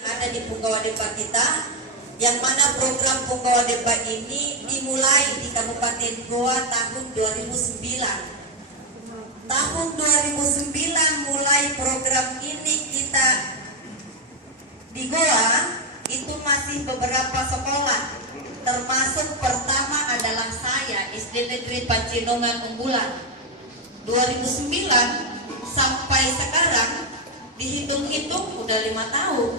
ada di Punggawa Demba kita, yang mana program Punggawa Demba ini dimulai di Kabupaten Goa tahun 2009. Tahun 2009 mulai program ini kita di Goa, itu masih beberapa sekolah, termasuk pertama adalah saya SD Negeri Pacinongan Unggulan. 2009 sampai sekarang dihitung-hitung udah 5 tahun.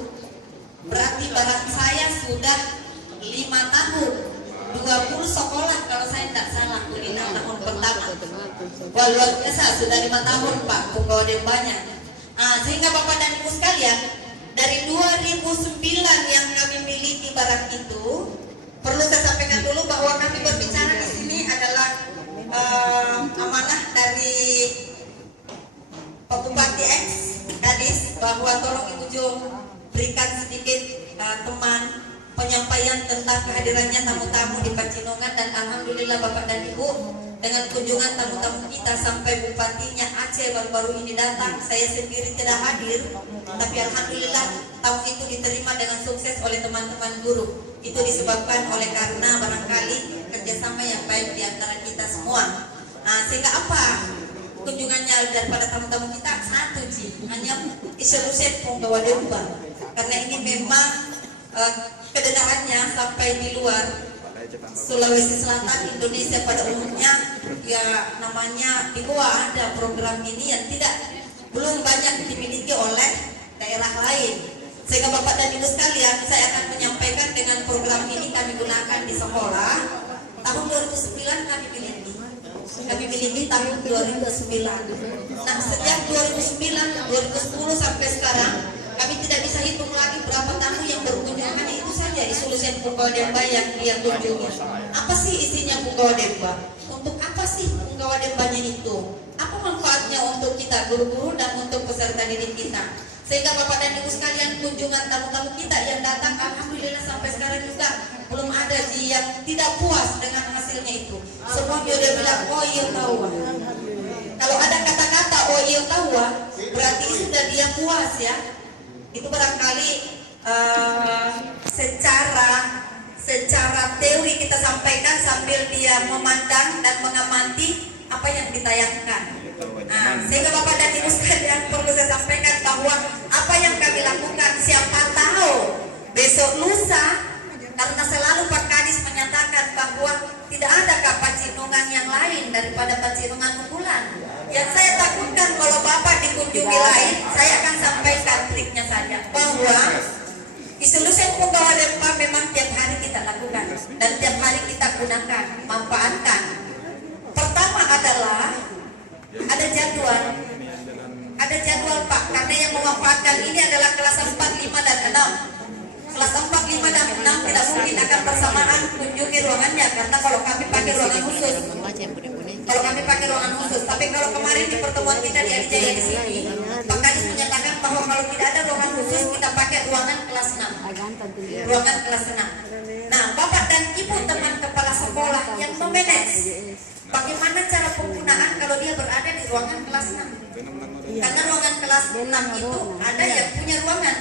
Berarti barang saya sudah 5 tahun 20 sekolah kalau saya tidak salah kuliner tahun pertama. Wah, luar biasa, sudah 5 tahun Pak Punggawa Dembanya. Sehingga Bapak dan Ibu sekalian, dari 2009 yang kami miliki barang itu, perlu saya sampaikan dulu bahwa kami berbicara di sini adalah amanah dari Pak Bupati X Kadis, bahwa tolong Ibu Jo berikan sedikit teman penyampaian tentang kehadirannya tamu-tamu di Pacinongan. Dan alhamdulillah Bapak dan Ibu, dengan kunjungan tamu-tamu kita sampai bupatinya Aceh baru-baru ini datang, saya sendiri tidak hadir, tapi alhamdulillah tamu itu diterima dengan sukses oleh teman-teman guru. Itu disebabkan oleh karena barangkali kerjasama yang baik di antara kita semua. Sehingga apa kunjungannya daripada tamu-tamu kita? Satu hanya isu-isu Punggawa Demba, karena ini memang kedengarannya sampai di luar Sulawesi Selatan, Indonesia pada umumnya, ya namanya di Goa ada program ini yang belum banyak dimiliki oleh daerah lain. Sehingga Bapak dan Ibu sekalian, saya akan menyampaikan dengan program ini kami gunakan di sekolah. Tahun 2009 kami miliki tahun 2009. Nah, sejak 2009, 2010 sampai sekarang, kami tidak bisa hitung lagi berapa tamu yang berkunjung. Hanya itu saja isu-isu Punggawa Demba yang dia kunjungi. Apa sih isinya Punggawa Demba? Untuk apa sih Punggawa Dembanya itu? Apa manfaatnya untuk kita guru-guru dan untuk peserta didik kita? Sehingga Bapak dan Ibu sekalian, kunjungan tamu-tamu kita yang datang, alhamdulillah sampai sekarang juga belum ada yang tidak puas dengan hasilnya itu. Semua dia bilang, oh iya tahu. Kalau ada kata-kata oh iya tahu, berarti sudah dia puas ya. Itu barangkali secara teori kita sampaikan sambil dia memandang dan mengamati apa yang ditayangkan. Sehingga Bapak dan Ibu sekalian, perlu saya sampaikan bahwa apa yang kami lakukan, siapa tahu besok lusa, karena selalu Pak Kadis menyatakan bahwa tidak ada Pacinongan yang lain daripada Pacinongan Unggulan. Yang saya takutkan kalau Bapak dikunjungi lain, saya akan sampaikan triknya saja, bahwa isu-isu Punggawa Demba memang tiap hari kita lakukan dan tiap hari kita gunakan, manfaatkan. Pertama adalah ada jadwal Pak, karena yang memanfaatkan ini adalah kelas 4, 5, dan 6. Kelas 4, 5, dan 6 tidak mungkin akan bersamaan kunjungi ruangannya, karena kalau kami pakai ruangan khusus. Tapi kalau kemarin di pertemuan kita di Adijaya di sini, Pak Kadis menyatakan bahwa kalau tidak ada ruangan khusus, kita pakai ruangan kelas 6. Ruangan kelas 6. Nah, Bapak dan Ibu teman kepala sekolah yang memanage, bagaimana cara penggunaan kalau dia berada di ruangan kelas 6? Karena ruangan kelas 6 itu ada yang punya ruangan.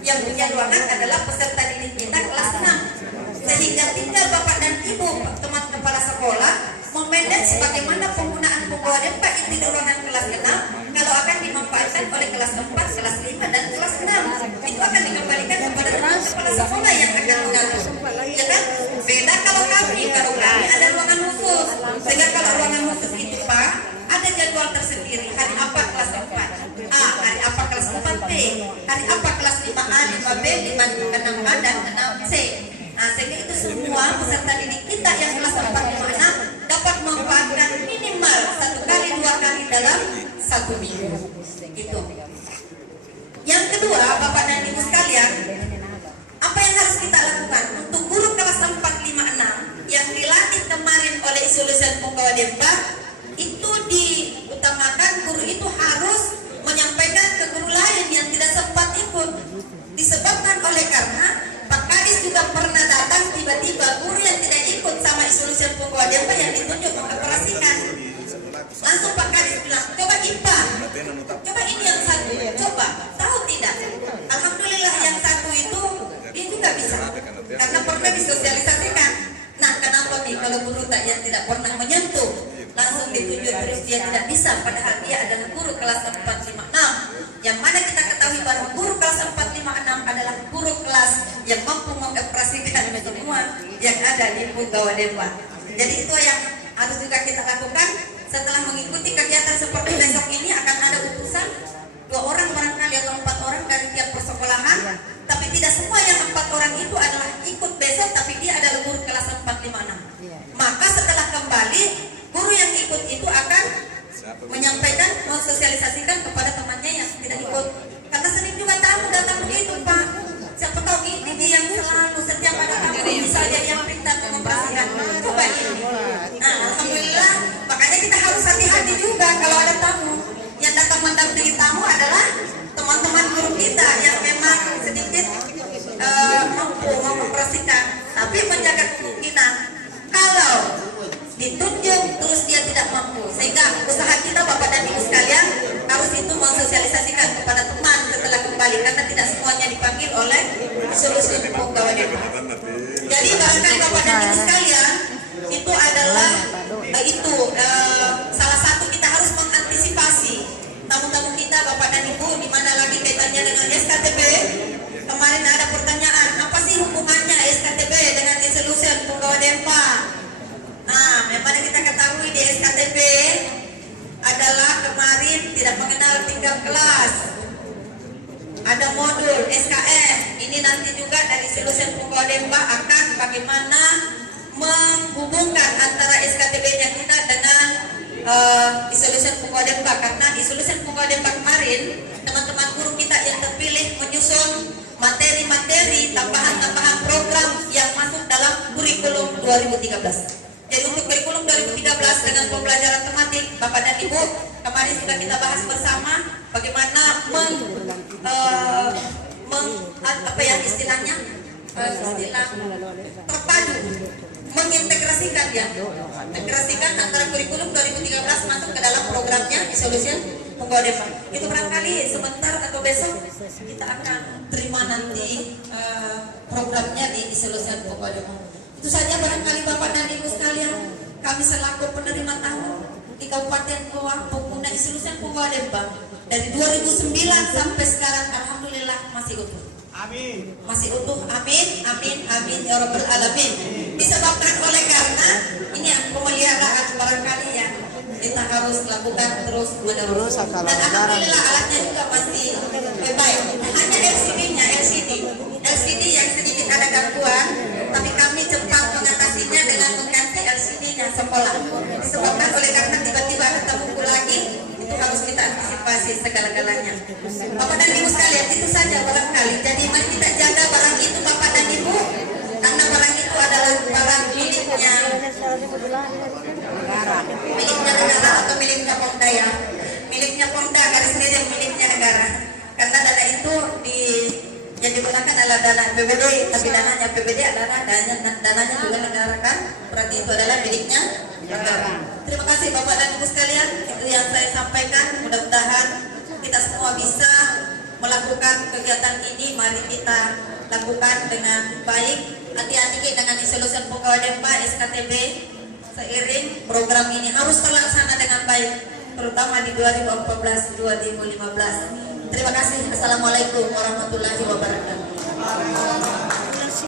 Yang punya ruangan adalah peserta didik kita kelas 6. Sehingga tinggal Bapak dan Ibu teman kepala sekolah memanage bagaimana penggunaan Punggawa Demba itu di ruangan kelas 6 kalau akan dimanfaatkan oleh kelas 4, kelas 5, dan kelas 6. Itu akan dikembalikan kepada teman kepala sekolah yang akan mengatur. Ya kan? Beda kalau kami ada ruangan khusus. Sehingga kalau ruangan khusus itu Pak, ada jadwal tersendiri. Hari apa kelas 4 A, hari apa kelas 4 B, hari apa kelas 5A, 5B, 6A, dan 6C. Sehingga itu semua peserta didik kita yang kelas 4, 5, 6 dapat memanfaatkan minimal 1 kali 2 kali dalam 1 minggu. Gitu. Yang kedua, Bapak dan Ibu sekalian, apa yang harus kita lakukan untuk guru kelas 4, 5, 6 yang dilatih kemarin oleh isu-isu Punggawa Demba? Itu diutamakan guru itu harus menyampaikan ke guru lain yang tidak sempat ikut. Disebabkan oleh karena Pak Kadis juga pernah datang tiba-tiba guru yang tidak ikut sama isu-isu Punggawa Demba yang ditunjuk mengoperasikan. Langsung Pak Kadis bilang, coba IPA, coba ini yang satu, coba tahu tidak? Alhamdulillah yang satu itu maka disosialisasikan. Nah, kenapa nih kalau guru yang tidak pernah menyentuh langsung ditunjuk terus dia tidak bisa, padahal dia adalah guru kelas 456, yang mana kita ketahui bahwa guru kelas 456 adalah guru kelas yang mampu mengoperasikan semua yang ada di Punggawa Demba. Jadi itu yang harus juga kita lakukan. Setelah mengikuti kegiatan seperti besok ini akan ada utusan 2 orang barangkali atau 4 orang dari tiap persekolahan, tapi tidak semua yang 4 orang itu adalah ikut besok, tapi dia adalah guru kelas 456. Maka setelah kembali, guru yang ikut itu akan menyampaikan, mensosialisasikan kepada temannya yang tidak ikut. Karena sering juga tamu datang begitu, Pak. Siapa tahu ini dia yang selalu setiap ada tamu bisa jadi yang pintar mengoperasikan. Coba ini. Nah, alhamdulillah, makanya kita harus hati-hati juga kalau ada tamu. Yang datang mendampingi tamu adalah teman-teman guru kita yang memang sedikit mampu mengoperasikan, tapi menjaga kemungkinan kalau ditunjuk terus dia tidak mampu, sehingga usaha kita Bapak dan Ibu sekalian harus itu mensosialisasikan kepada teman setelah kembali, karena tidak semuanya dipanggil oleh seluruh pegawai Demba. Jadi barangkali Bapak dan Ibu sekalian itu adalah salah satu kita harus mengantisipasi tamu-tamu kita Bapak dan Ibu, di mana lagi kaitannya dengan SKTB. Kemarin ada pertanyaan, apa sih hubungannya SKTB dengan Dissolution Punggawa Demba? Nah, memang kita ketahui di SKTB adalah kemarin tidak mengenal tingkat kelas. Ada modul SKM. Ini nanti juga dari Dissolution Punggawa Demba akan bagaimana menghubungkan antara SKTB-nya kita dengan Dissolution Punggawa Demba, karena Dissolution Punggawa Demba kemarin teman-teman guru kita yang terpilih menyusun materi-materi tambahan-tambahan program yang masuk dalam kurikulum 2013. Jadi untuk kurikulum 2013 dengan pembelajaran tematik, Bapak dan Ibu, kemarin sudah kita bahas bersama bagaimana apa yang istilahnya terpadu, mengintegrasikan integrasikan antara kurikulum 2013 masuk ke dalam programnya Dissolution Punggawa Demba. Itu barangkali sebentar atau besok kita akan terima nanti programnya di Dissolution Punggawa Demba. Itu saja barangkali Bapak dan Ibu sekalian, kami selaku penerima tamu di Kabupaten Goa pengguna Dissolution Punggawa Demba dari 2009 sampai sekarang, alhamdulillah masih utuh. Amin. Masih utuh. Amin, amin, amin ya rabbal alamin. Disebabkan oleh karena ini pemeliharaan barangkali yang kita harus lakukan terus menerus. Dan alhamdulillah alatnya juga masih baik. Hanya LCD yang sedikit ada gangguan, tapi kami cepat mengatasinya dengan mengganti LCD-nya sekolah. Disebabkan oleh karena tiba-tiba ada tamu lagi, itu harus kita antisipasi segala-galanya. Bapak dan Ibu sekalian, itu saja barangkali. Jadi mari kita jaga barang itu Bapak dan Ibu, karena barang itu adalah barang miliknya negara atau miliknya Pemda ya. Miliknya Pemda, garis miring miliknya negara. Karena dana itu yang digunakan adalah dana APBD, tapi dananya APBD adalah dananya juga negara kan, berarti itu adalah miliknya negara. Terima kasih Bapak dan Ibu sekalian, itu yang saya sampaikan. Mudah-mudahan kita semua bisa melakukan kegiatan ini. Mari kita lakukan dengan baik. Hati-hati dengan Dissolution Punggawa Demba SKTB, seiring program ini harus terlaksana dengan baik, terutama di 2014-2015. Terima kasih. Assalamualaikum warahmatullahi wabarakatuh.